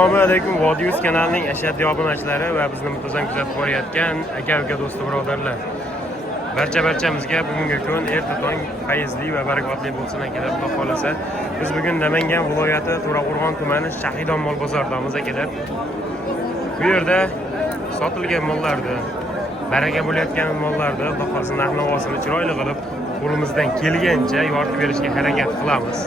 Assalomu alaykum. Vodiyus kanalining ashaddiy obunachilari va bizni muntazam kuzatib borayotgan aka-uka do'st birodarlar. Barchamizga bugungi kun erta tong fayzli va barakotli bo'lsin akalar. Xudo xolasa. Biz bugun Namangan viloyati To'raqo'rg'on tumani Shahidon mol bozoridamiz akalar. Bu yerda sotilgan mollarni, baraka bo'layotgan mollarni Xudo xolasa narx-navosini chiroyli qilib, qo'limizdan kelgancha yoritib berishga harakat qilamiz.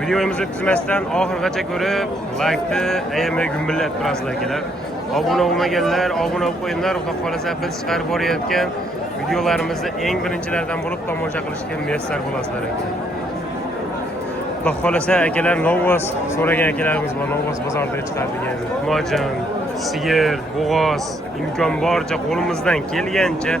Videomizni o'tkazmasdan oxirigacha ko'rib, like-ni ayamay gumbillatib turasizlar akalar. Obuna bo'lmaganlar, obuna bo'lib qo'yinglar. Xudo xolasa biz chiqarib borayotgan videolarimizni eng birinchilardan bo'lib tomosha qilishga muyassar bo'lasizlar akalar. Xudo xolasa akalar, novvos so'ragan akalarimiz bor, novvos bozoriga chiqaradigan mojin, sigir, bo'g'oz, imkon boricha qo'limizdan kelgancha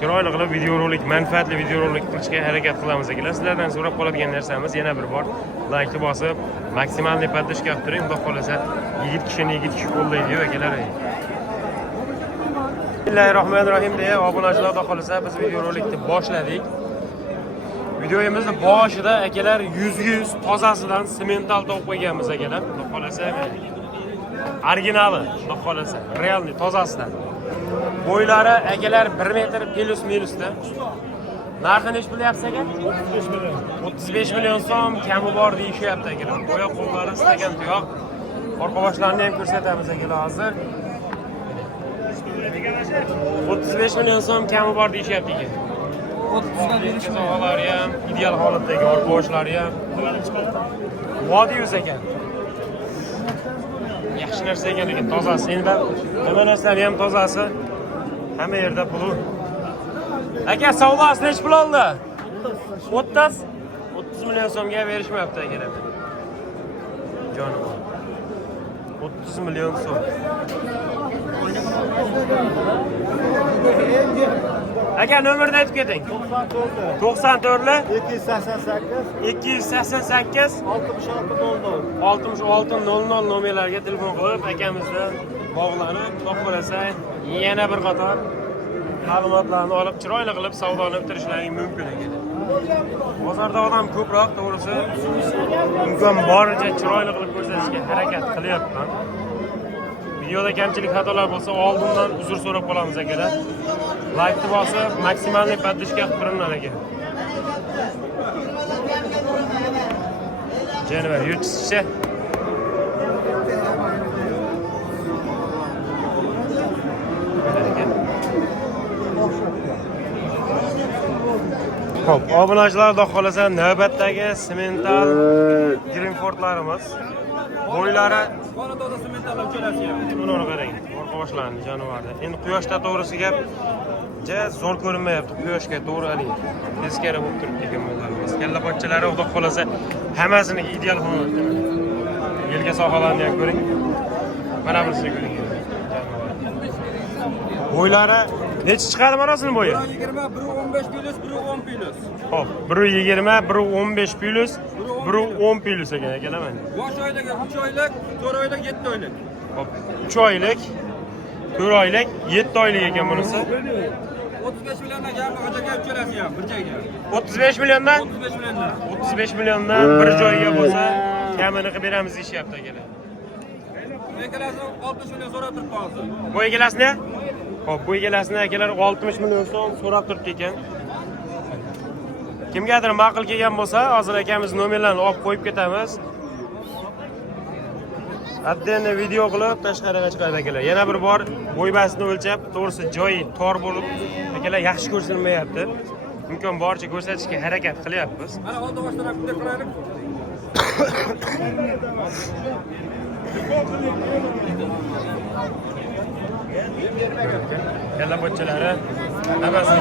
chiroyli qilib videorolik, manfaatli videorolik qilishga harakat qilamiz akalar. Sizlardan so'rab qoladigan narsamiz yana bir bor, like ni bosib, maksimalniy podpishka qilib turing. Xudo xolasa yigit kishini qo'llaydi akalar. Bismillahirrohmanirrohim deya obunachilar, Xudo xolasa biz videorolikni boshladik. Videoyimizni boshida akalar 100 tozasidan semental topib qo'yganmiz akalar. Xudo xolasa originali, Xudo xolasa realniy tozasidan. Bo'ylari akalar 1 metr plus minusda. Narxi necha bo'lyapti aka? 35 million so'm kami bor deyishyapti akalar. Oyoq qo'llari istagan tuyoq. Orqa boshlarini ham ko'rsatamiz akalar hozir. 35 million so'm kami bor deyishyapti ekan. 30 ga berish so'g'alari ham ideal holatdagi, orqa boshlari ham. Vodiyus ekan. Yaxshi narsa ekan lekin tozasi. Endi hamma narsalar ham tozasi. Hamma yerda pul. Aka, savdosi necha pul oldi? 30 million so'mga berishmayapti akalar. Jonim. 30 million so'm. Aka, nomerni aytib keting. 94 288 6600 nomerlarga telefon qilib akamizdan bog'lanib, Xudo xolasa yana bir qator ma'lumotlarni olib chiroyli qilib savdoni bitirishlaring mumkin ekan. Bozorda odam ko'proq, to'g'risi imkon boricha chiroyli qilib ko'rsatishga harakat qilyapman. Videoda kamchilik xatolar bo'lsa oldindan uzr so'rab qolamiz akalar. Like bosib, maksimalniy podpishka qilib turinglar aka. Janavar yurtishcha. Xo'p, obunachilar, Xudo xolasa navbatdagi semental Greenfordlarimiz. Bo'ylari qora toza semental o'lchalasiga. Buni qarang, orqa boshlarini jonivorda. Endi quyoshda to'g'risi gap zo'r ko'rinmayapti. Quyoshga to'g'ri aling. Teskari bo'lib turibdi ekan mollarimiz. Kalla pochchalari Xudo xolasa hammasini ideal holatda. Yelka sohalarini ham ko'ring. Mana bunisini ko'ring. Bo'ylari necha chiqadi marosini bo'yi? 120, 115 plus, 110 plus. Xo'p, 120, 115 plus, 110 plus ekan akalar mana. Yosh oyligi 3 oylik, 4 oylik, 7 oylik. Xo'p, 3 oylik, 4 oylik, 7 oylik ekan bunisi. 35 milliondan gami hojaga uchrasi ham bir joyga. 35 milliondan? 35 milliondan. 35 milliondan bir joyga bo'lsa, kamini qilib beramiz deyapti akalar. Bu egalasi 60 million so'rab turibdi hozir. Bu egalasini? Xo'p, bu egalasini akalar 60 million so'm so'rab turibdi ekan. Kimgadir ma'qul kelgan bo'lsa, hozir akamiz nomerlarini olib qo'yib ketamiz. Atdeni video qilib tashqariga chiqadi akalar. Yana bir bor bo'ybasini o'lchab, to'g'risi joyi tor bo'lib, akalar yaxshi ko'rsatilmayapti. Imkon boricha ko'rsatishga harakat qilyapmiz. Mana oldi boshlarga bunday qilaylik. Kalla pochchalari hammasini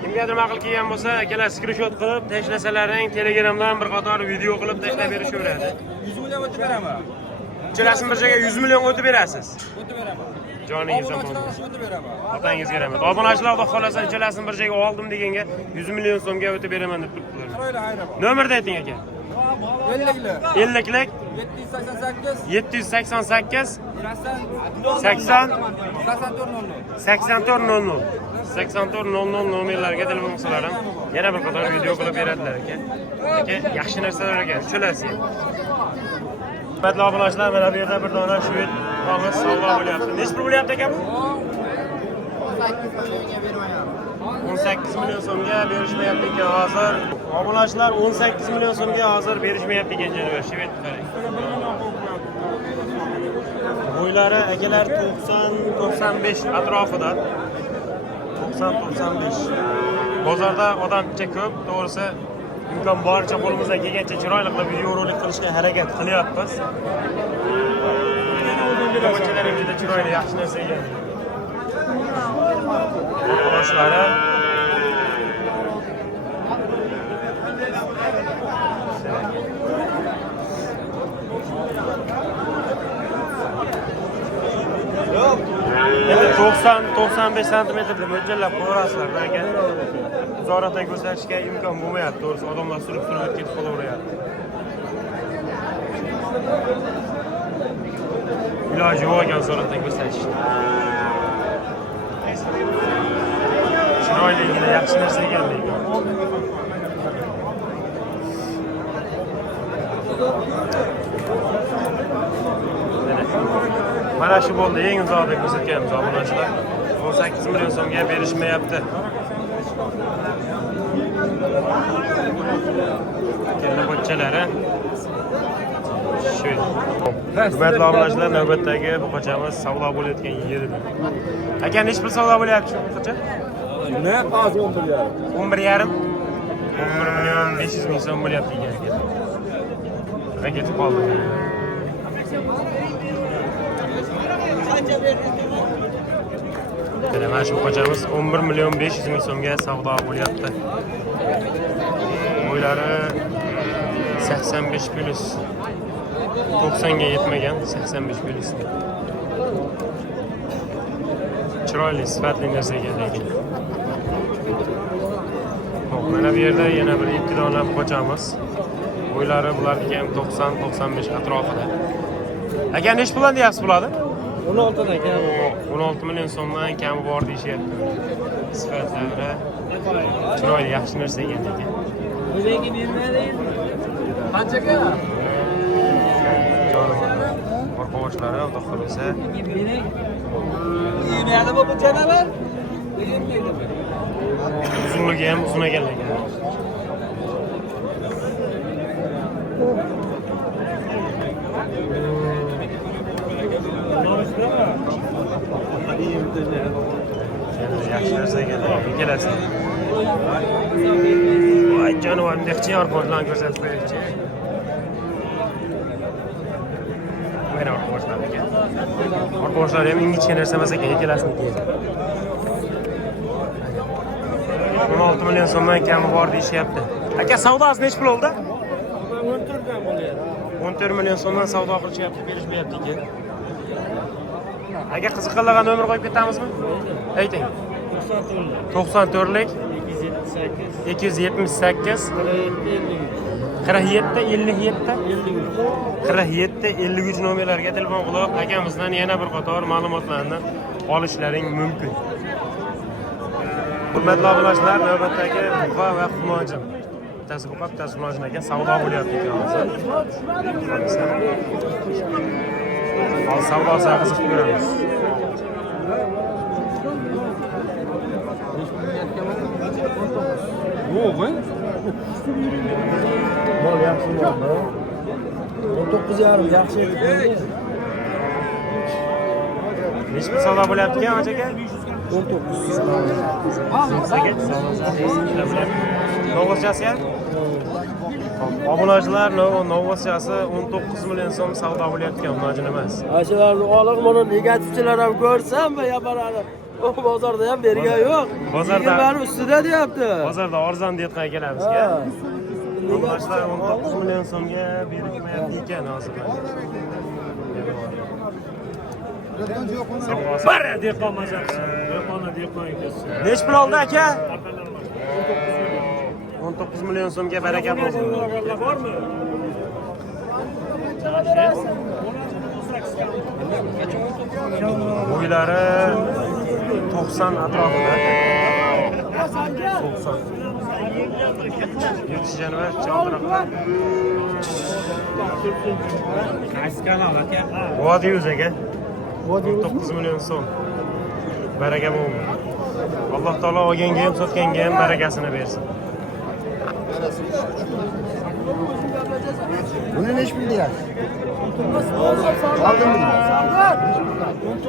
kimgadir ma'qul kelgan bo'lsa, akalar screenshot qilib tashlasalaring, Telegramdan bir qator video qilib tashlab berishaveradi. 100 million o'tib beraman. Uchalasin bir joyga 100 million o'tib berasiz. O'tib beraman. Joningiz omon. O'tib beraman. Otangizga rahmat. Obunachilar, Xudo xolasa uchalasin bir joyga oldim deganga 100 million so'mga o'tib beraman deb turibdilar. Chiroyli hayron. Nomerni ayting aka. 50lik 788 80 8400 84 00 nomerlarga telefon qilsalarim yana bir qator video qilib beradilar ekan. Yaxshi narsalar ekan, uchalasi ham. Hurmatli obunachilar, mana bu yerda bir dona shved qog'oz savdo bo'lyapti. Nechta bo'lyapti ekan bu? 18 million so'mga berishmayapti ekan hozir. Obunachilar 18 million so'mga hozir berishmayapti ekan janob shved qarang. Bo'ylari akalar 90-95 atrofida. 90-95. Bozorda odamcha ko'p, to'g'risi imkon boricha qo'limizdan kelgancha chiroyli qilib video rolik qilishga harakat qilyapmiz. Ko'chalar ham juda chiroyli, yaxshi narsa ekan. Boshlari endi 90-95 cm deb mo'ljallab qo'yasizlar ekan. Uzoqdan ko'rsatishga imkon bo'lmayapti, to'g'risi odamlar surib-surib ketib qolaveryapti. Iloji yo'q ekan uzoqdan ko'rsatishni. Chiroyligina yaxshi narsa ekan lekin. Mana shu bo'ldi, eng uzoqda ko'rsatganimiz obunachilar. 18 million so'mga berishmayapti. Kalla qo'chalari. Shu. Hurmatli obunachilar, navbatdagi bu qo'chamiz savdo bo'layotgan yerida. Aka, nech pul savdo bo'lyapti shu qo'cha? Ne hozir 11,5. 11,5. 11 million 500 ming so'm bo'lyapti ekan. Ketib qoldi. Mana shu qo'chamiz 11 million 500 ming so'mga savdo bo'lyapti. Bo'ylari 85 plus 90 ga yetmagan, 85 plus. Chiroyli, sifatli narsa ekan lekin. Mana bu yerda yana bir 2 dona qo'chamiz. Bo'ylari bularga ham 90-95 atrofida. Aka, nech puldan deyapsiz bularni? 16 dan kam. 16 million so'mdan kami bor deyishyapti. Sifatlari chiroyli, yaxshi narsa ekan lekin. O'zingi bermadi. Qanchaga? Orqa boshlari xudo xolisa. Yana bu janavar? Uzunligi ham uzun ekan lekin. Yaxshi narsa ekan, ikkalasi. Voy jonivorim, ixtiyor bilan ko'rsatib qo'yaychi. Mana orqa boshlari ekan. Orqa boshlari ham ingichka narsa emas ekan, ikkalasini. 16 million so'mdan kami bor deyishyapti. Aka, savdosi nech pul oldi? 14 dan bo'lyapti. 14 million so'mdan savdo qilishyapti, berishmayapti ekan. Aka, qiziqarligan nomer qo'yib ketamizmi? Ayting. 94lik 278 47 53 nomerlarga telefon qilib akamizdan yana bir qator ma'lumotlarni olishlaring mumkin. Hurmatli obunachilar, navbatdagi buqa va xumojin. Bittasi buqa, bittasi xumojin ekan, savdo bo'lyapti ekan hozir. Hozir savdosiga qiziqib ko'ramiz. Yo'qmi? Mol yaxshi bo'ldi. 19,5 yaxshi edi. Nech pul savdo bo'lyapti ekan, aka? 19. Novosiyasi? Obunachilar, Novosiyasi 19 million so'm savdo bo'layotgan, majin emas. Ashalarni oliq mana negativchilar ham ko'rsam va yaparadi. O bozorda ham bergan yo'q. Bozorda bar ustida deyapti. Bozorda arzon deyotgan ekanamizga. Obunachilar 19 million so'mga berishmayapti ekan hozir. Bara dehqon mazasi. Dehqon ekasi. Nech pul oldi aka? 19 million so'mga baraka bo'lsin. Bormi? Bo'ylari 90 atrofida. 90. Yetişeceğini ver, çaldıraklar. Vadi yüz ege. 9 milyon so'm. Baraka bo'lsin. Alloh taolo olganga ham, sotganga ham barakasini bersin. Buni nechi pul deyapsiz?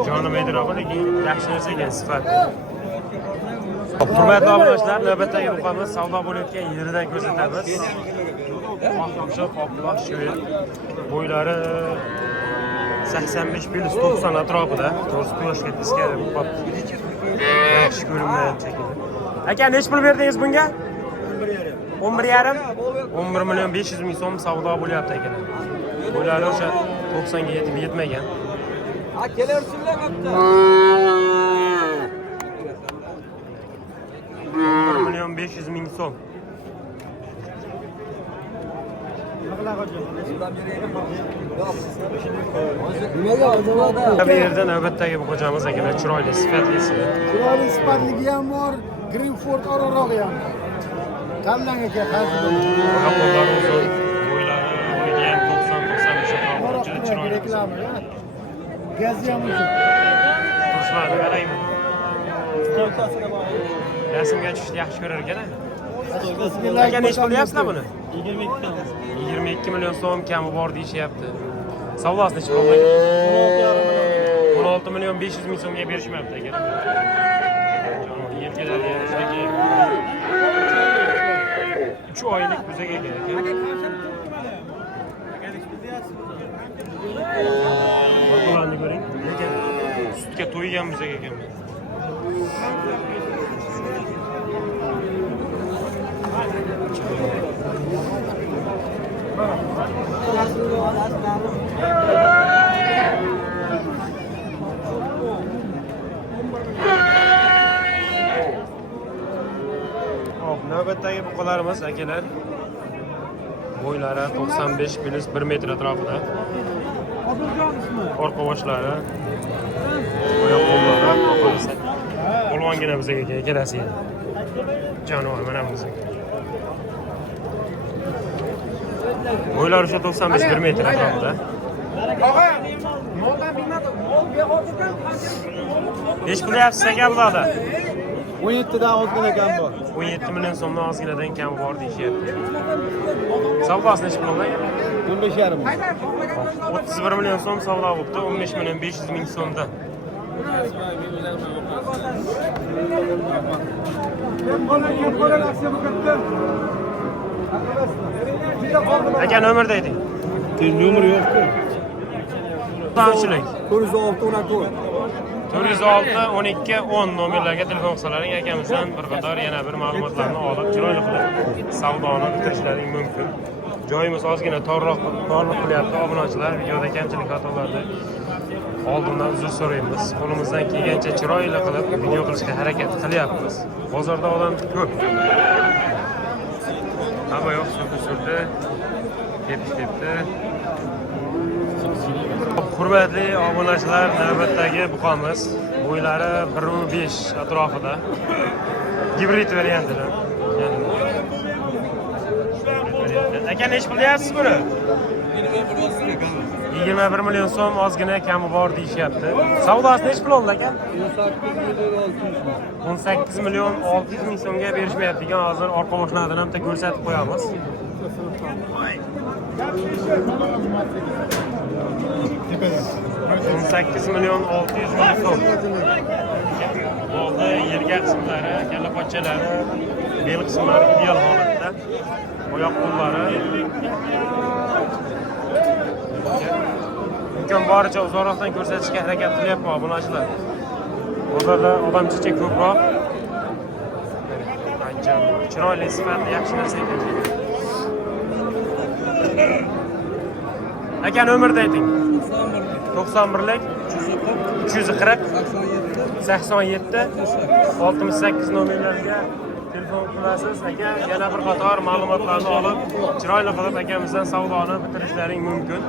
Jonim aydiroq, lekin yaxshi narsa ekan, sifat. Hurmatli obunachilar, navbatdagi buqamiz savdo bo'layotgan yeridan ko'rsatamiz. Oqshom oqloq shu bo'ylari 85-90 atrofida. To'g'risi quyoshga teskari bo'lib yaxshi ko'rinmayapti. Aka, nech pul berdingiz bunga? 11,5. 11 million 500 ming so'm savdo bo'lyapti aka. Bo'ylari o'sha 90 ga yetib yetmagan. Kelersinlar bitta. 1 million 500 ming so'm. Nimaga o'zimda? Bu yerda navbatdagi buqachamiz akalar chiroyli, sifatlisi. Chiroyli sifatligi ham bor, Greenford ororog'i ham bor. Tanlang aka, qaysi biri? Qo'llari uzun, bo'ylari ham 90-95 atrofida chiroyli. Reklama, ya. Gazi ham uzun. Turishmadi, qaraymi? Rasmga tushishni yaxshi ko'rar ekan-a? Aka, nech pul deyapsizlar buni? 22 million so'm kami bor deyishyapti. Savdosi nech pul bo'lgan? 16 million 500 ming so'mga berishmayapti aka. Yelkalari shunday 3 oylik buzak ekan aka. Qo'llarni ko'ring. Lekin sutga to'ygan buzak ekan. Navbatdagi buqalarimiz akalar bo'ylari 95-1 metr atrofida. Orqa boshlari, oyoq qo'llari, polvongina bizga kelasi. Jonivor mana bizga. Bo'ylari o'sha 95-1 metr atrofida. Nech pul deyapsiz aka bularda? 17 dan ozgina kam bor. 17 million so'mdan ozginadan kam bor deyishyapti. Savdosi nech pul bo'lgan? 15,5 ming. 31 million so'm savdo bo'libdi, 15 million 500 ming so'mda. Aka nomerda ayting. Nomer yo'q-ku. Qanchalik? 406 406 12 10 nomerlarga telefon qilsalaring akamizdan bir qator yana bir ma'lumotlarni olib chiroyli qilib savdoni bitirishlaring mumkin. Joyimiz ozgina torroq qilyapti obunachilar. Videoda kamchilik xatolarni oldindan uzr so'raymiz. Qo'limizdan kelgancha chiroyli qilib video qilishga harakat qilyapmiz. Bozorda odam ko'p. Hamma yoq surdi. Tepdi. Hurmatli obunachilar, navbatdagi buqamiz bo'ylari 1.5 atrofida. Gibrid variantida. Aka nech pul deyapsiz buni? 21 million so'm ozgina kami bor deyishyapti. Savdosi nech pul oldi aka? 18 million 600 ming so'mga berishmayapti ekan. Hozir orqa boshlardan ham ko'rsatib qo'yamiz. 18 million 600 ming so'm. Bo'ldi, yelka qismlari, kalla pochchalari, bel qismlari ideal holatda. Oyoq qo'llari. Imkon boricha uzoqroqdan ko'rsatishga harakat qilyapman obunachilar. Bozorda odamchicha ko'proq. Chiroyli sifatli yaxshi narsa ekan. Aka nomerda ayting. 91lik 340 87 68 nomerlarga telefon qilasiz aka. Yana bir qator ma'lumotlarni olib, chiroyli qilib akamizdan savdoni bitirishlaring mumkin.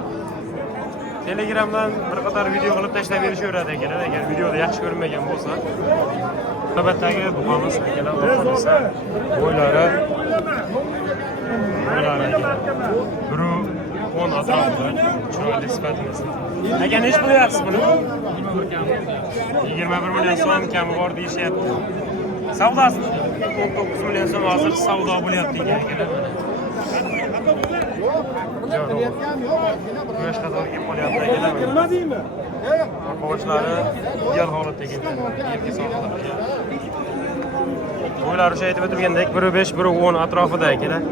Telegramdan bir qator video qilib tashlab berishaveradi akalar. Agar videoda yaxshi ko'rinmagan bo'lsa, navbatdagi buqamiz akalar bo'lsa, bo'ylari biru 10 atrofida chiroyli sifatimiz. Aka nech qilyapsiz buni? 21 million so'm kami bor deyishyapti. Savdosi 19 million so'm hozir savdo bo'lyapti ekan akalar. Quyosh qatori kelib qolyapti akalar. Kirmadingmi? Qoshlari ideal holatda ekan. Yerga soqiladi. Bo'ylari o'sha aytib o'tgandek 1.5 1.10 atrofida akalar.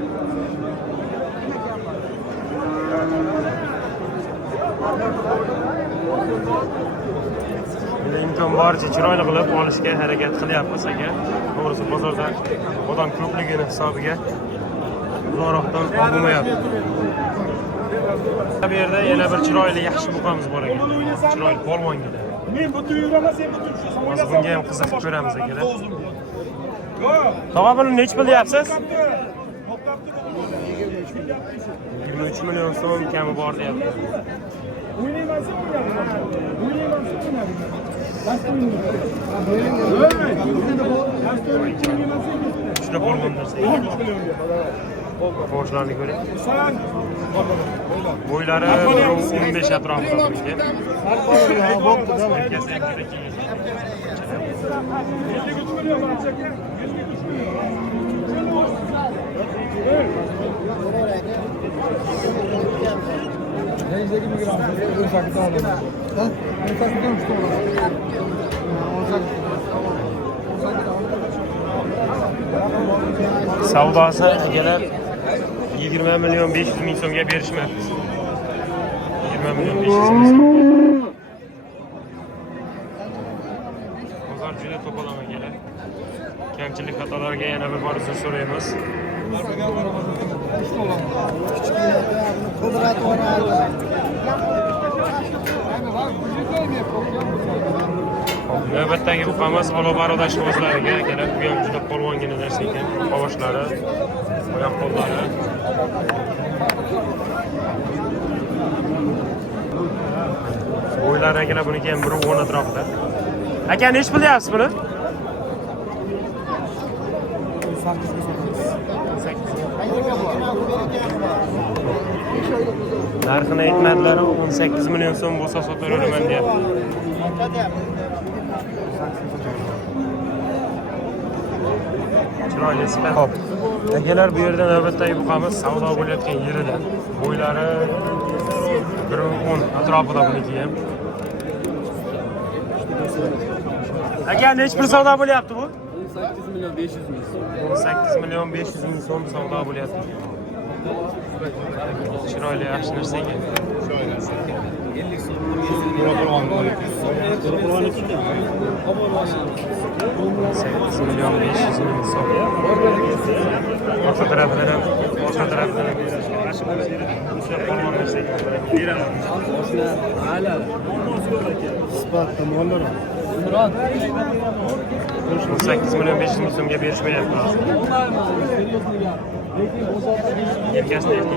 imkon boricha chiroyli qilib olishga harakat qilyapmiz aka. To'g'risi bozorda odam ko'pligini hisobiga uzoqroqdan olmayapti. Bu yerda yana bir chiroyli yaxshi buqamiz bor ekan. Chiroyli polvongida. Men butun yuraman, sen butun tushasan. Biz bunga ham qiziqib ko'ramiz akalar. Tog'a buni nech bilyapsiz? 23 million so'm kami bor deyapti. O'ynaymansan Juda polvonlar Qo'shlarni ko'ring. Bo'ylari 15 atrofida bo'lgan. Savdosi akalar 20 million 500 ming so'mga berishmoqda. 20 million 500 ming so'm. Bozor juda to'polon akalar. Kamchilik xatolarga yana bir bor uzr so'raymiz. Navbatdagi buqamiz Olobarodash o'zlariga akalar. Bu ham juda polvongina narsa ekan. Qovoshlari, oyoq qo'llari. Bo'ylari akalar buniki ham 1.10 atrofida. Aka nech bilyapsiz buni? 18. Narxini aytmadilar, 18 million so'm bo'lsa sotaveraman deyapti. Chiroyli sifat. Xo'p. Akalar bu yerda navbatdagi buqamiz savdo bo'layotgan yerida. Bo'ylari 1.10 atrofida buniki ham. Aka nech pul savdo bo'lyapti bu? 18 million 500 ming so'm. 18 million 500 ming so'm savdo bo'lyapti. Chiroyli yaxshi narsa ekan. 50 so'm. 8 million 500 ming so'm. Boshqa tarafdan ham Ispat tomonlar. 8 million 500 ming so'mga berishmayapti. Yelkasida bu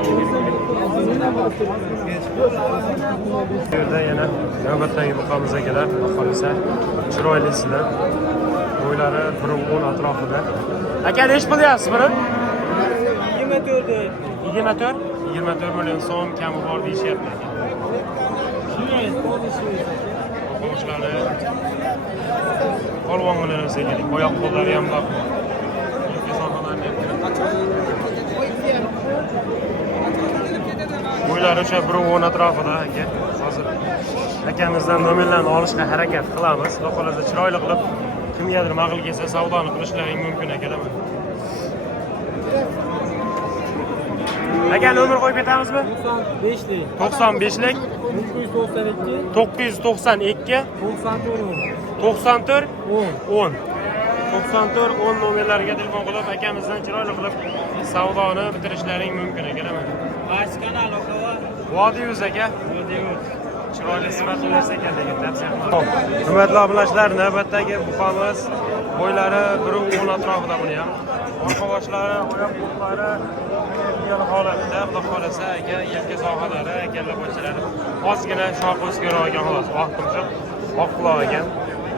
yerda yana navbatdagi buqamiz akalar, xohlasa chiroylisizlar. Bo'ylari 1.10 atrofida. Aka nech bilyapsiz buni? 24 million so'm kami bor deyishyapti. Qoshlari polvongina narsa ekan. Oyoq qo'llari ham bor. Bo'ylari o'sha 1.10 atrofida aka. Hozir akamizdan nomerlarni olishga harakat qilamiz. Xudo xolasa chiroyli qilib kimgadir ma'qul kelsa savdoni qilishlaring mumkin akalar. Aka nomer qo'yib ketamizmi? 95lik 992 94 10 nomerlariga telefon qilib akamizdan chiroyli qilib savdoni bitirishlaring mumkin akalar. Qaysi kanal o'qova? Vodiy.uz aka. Chiroyli sifatli narsa ekan degan tavsiya qilaman. Hurmatli obunachilar, navbatdagi buqamiz bo'ylari 1.10 atrofida buni ham. Orqa boshlari, oyoq qo'llari bo'lgan holatda xudo xolasa aka yelka sohalari kalla po'chalari ozgina shoq o'sgara olgan xolos vaqtimcha oq quloq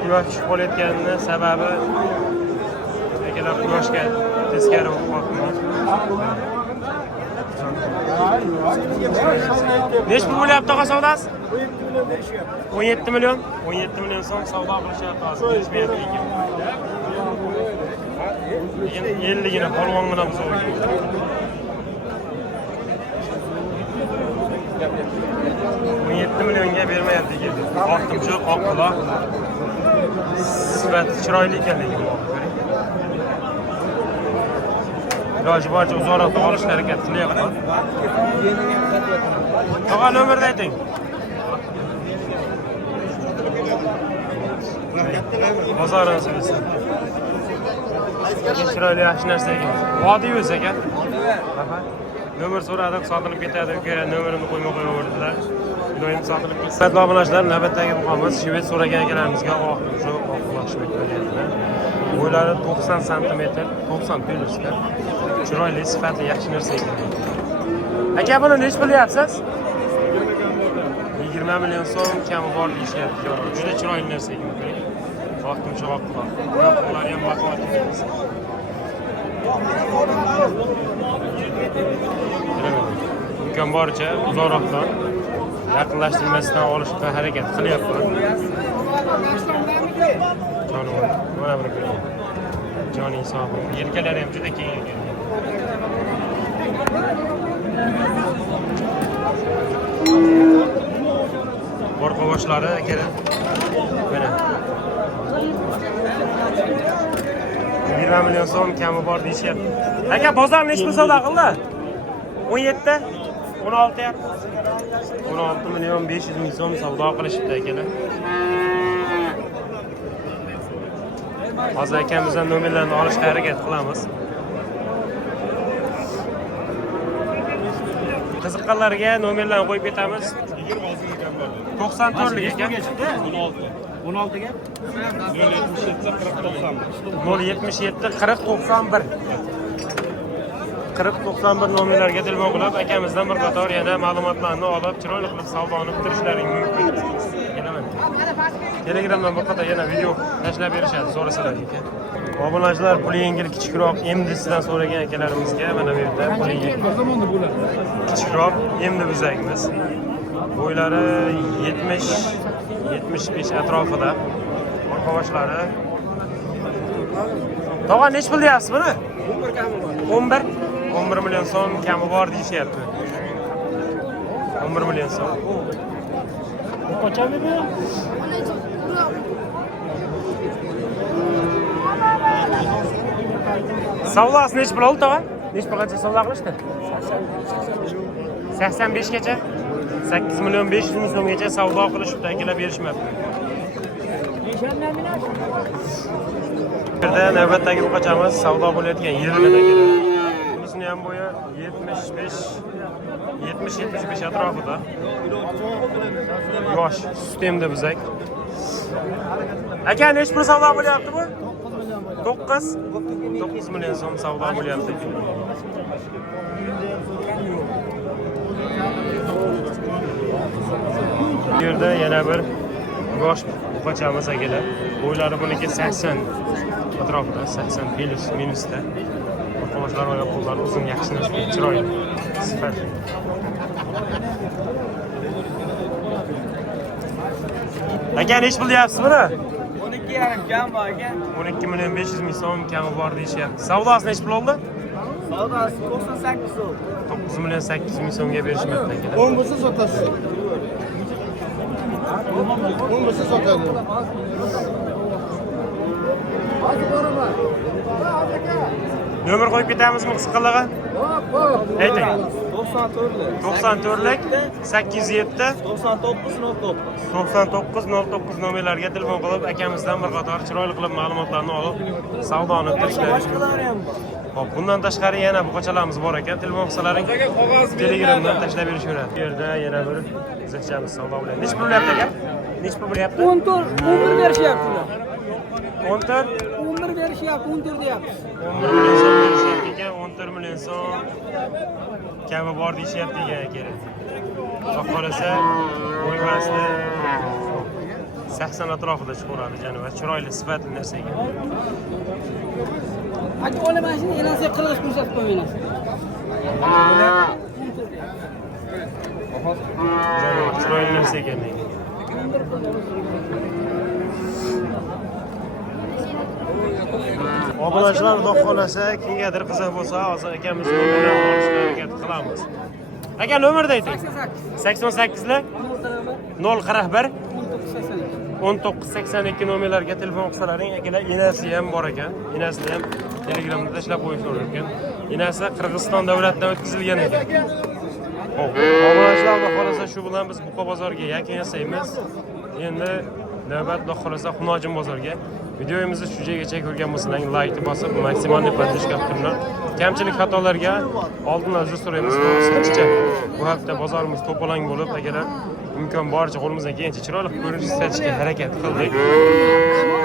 quyosh tushib qolayotganini sababi akalar quyoshga teskari o'qmoqda. Necha pul bo'lyapti tog'a savdosi? 17 million. 17 million so'm savdo qilishyapti hozir. Lekin 50 gina polvongina bo'lsa. 17 millionga bermayapti ekan. Ortimchi oq quloq. Sifat chiroyli ekanligi bor. Iloji boricha uzoqroqda olishga harakat qilyapman. Tog'a nomerni ayting. Bozorimiz bilsin. Chiroyli yaxshi narsa ekan. Vodiy o'zi ekan. Nomer so'radim, sotilib ketadi uka, nomerimni qo'ymay qo'yaverdilar. Iloyim sotilib ketdi. Hurmatli obunachilar, navbatdagi muhofaz Shved so'ragan akalarimizga shu oq quloq Shved beryapti. Bo'ylari 90 sm, 90 plyusda. Chiroyli, sifatli, yaxshi narsa ekan. Aka, buni nech qilyapsiz? 20 million so'm kami bor deyishyapti. Juda chiroyli narsa ekan. Vaqtimcha oq quloq. Quloqlari ham baquvvat ekan. Imkon boricha uzoqroqdan yaqinlashtirmasdan olishga harakat qilyapman. Mana buni ko'ring. Joning sog'lom. Yelkalari ham juda keng ekan. Orqa boshlari akara. Mana 20 million so'm kami bor deyishyapti. Aka, bozor nech pul savdo qildi? 17, 16 yapti. 16 million 500 ming so'm savdo qilishibdi akalar. Hozir akamizdan nomerlarni olishga harakat qilamiz. Qiziqqanlarga nomerlarni qo'yib ketamiz. 94 lik ekan. 16 ga 077 40 91 4091 nomerlarga telefon qilib akamizdan bir qator yana ma'lumotlarni olib chiroyli qilib savdoni bitirishlaring mumkin. Kelaman. Telegramdan bir qator yana video tashlab berishadi so'rasalar ekan. Obunachilar puli yengil kichikroq MD'sidan so'ragan akalarimizga mana bu yerda puli yengil kichikroq MD buzagimiz. Bo'ylari 70-75 atrofida. Orqa boshlari. Tog'a nech pul deyapsiz buni? 11 million so'm kami bor deyishyapti. 11 million so'm. Qachon edi? Savdosi nech pul oldi tog'a? Nech pulgacha savdo qilishdi? 85 gacha. 8 million 500 ming so'mgacha savdo qilishibdi, akalar berishmabdi. Yerda navbatdagi buqachamiz savdo bo'layotgan yerini akalar. Bunisini ham bo'yi 70-75 atrofida. Yosh, sistemda buzak. Aka, nech pul savdo bo'lyapti bu? 9 million so'm savdo bo'lyapti. Bu yerda yana bir yosh buqachamiz akalar. Bo'ylari buniki 80 atrofida, 80 plus minusda. Qo'shlar oyoq qo'llar uzun, yaxshi narsa, chiroyli. Sifatli. Aka, nech pul deyapsiz buni? 12,5 kam bor ekan. 12 million 500 ming so'm kami bor deyishyapti. Savdosi nech pul oldi? Savdosi 98 so'm. 9 million 800 ming so'mga berishmoqda akalar. 10 bo'lsa sotasiz. 10 bo'lsa sotadi. Nomer qo'yib ketamizmi qisqalig'i? Ayting. 94 lik 807 99 9909 nomerlarga telefon qilib akamizdan bir qator chiroyli qilib ma'lumotlarni olib savdoni qilishlaringiz mumkin. Xo'p, bundan tashqari yana buqachalarimiz bor ekan. Telefon qilsalaring Telegramdan tashlab berishaveradi. Bu yerda yana bir zilchamiz savdo bilan. Nech pul bo'lyapti aka? Nech pul bo'lyapti? 11 berishyaptilar. 14 11 berishyapti, 14 deyapti. 11 million so'm berishyapti ekan. 14 million so'm kabi bor deyishyapti ekan kerak. Xudo xolasa o'ymasdi 80 atrofida chiqaradi janob va chiroyli sifatli narsa ekan. Aka olaman shuni elansa qilib ko'rsatib qo'yinglar. Janob chiroyli narsa ekan menga. Obunachilar xudo xolasa kimgadir qiziq bo'lsa, hozir akamizni nomerini olishga harakat qilamiz. Aka nomerni ayting. 88 lar 041 1982 nomerlarga telefon qilsalaring, akalar enasi ham bor ekan. Enasini ham Telegramda tashlab qo'yishlar ekan. Enasi Qirg'iziston davlatidan o'tkazilgan ekan. Xo'p, obunachilar xudo xolasa shu bilan biz Buqa bozoriga yakun yasaymiz. Endi navbat xudo xolasa Xunojin bozoriga. Videomizni shu joygacha ko'rgan bo'lsangiz like bosib, maksimal podpishka qilinglar. Kamchilik xatolarga oldindan uzr so'raymiz. To'g'risi, bu hafta bozorimiz to'polon bo'lib, agar imkon boricha qo'limizdan kelgancha chiroyli ko'rinishni sotishga harakat qildik.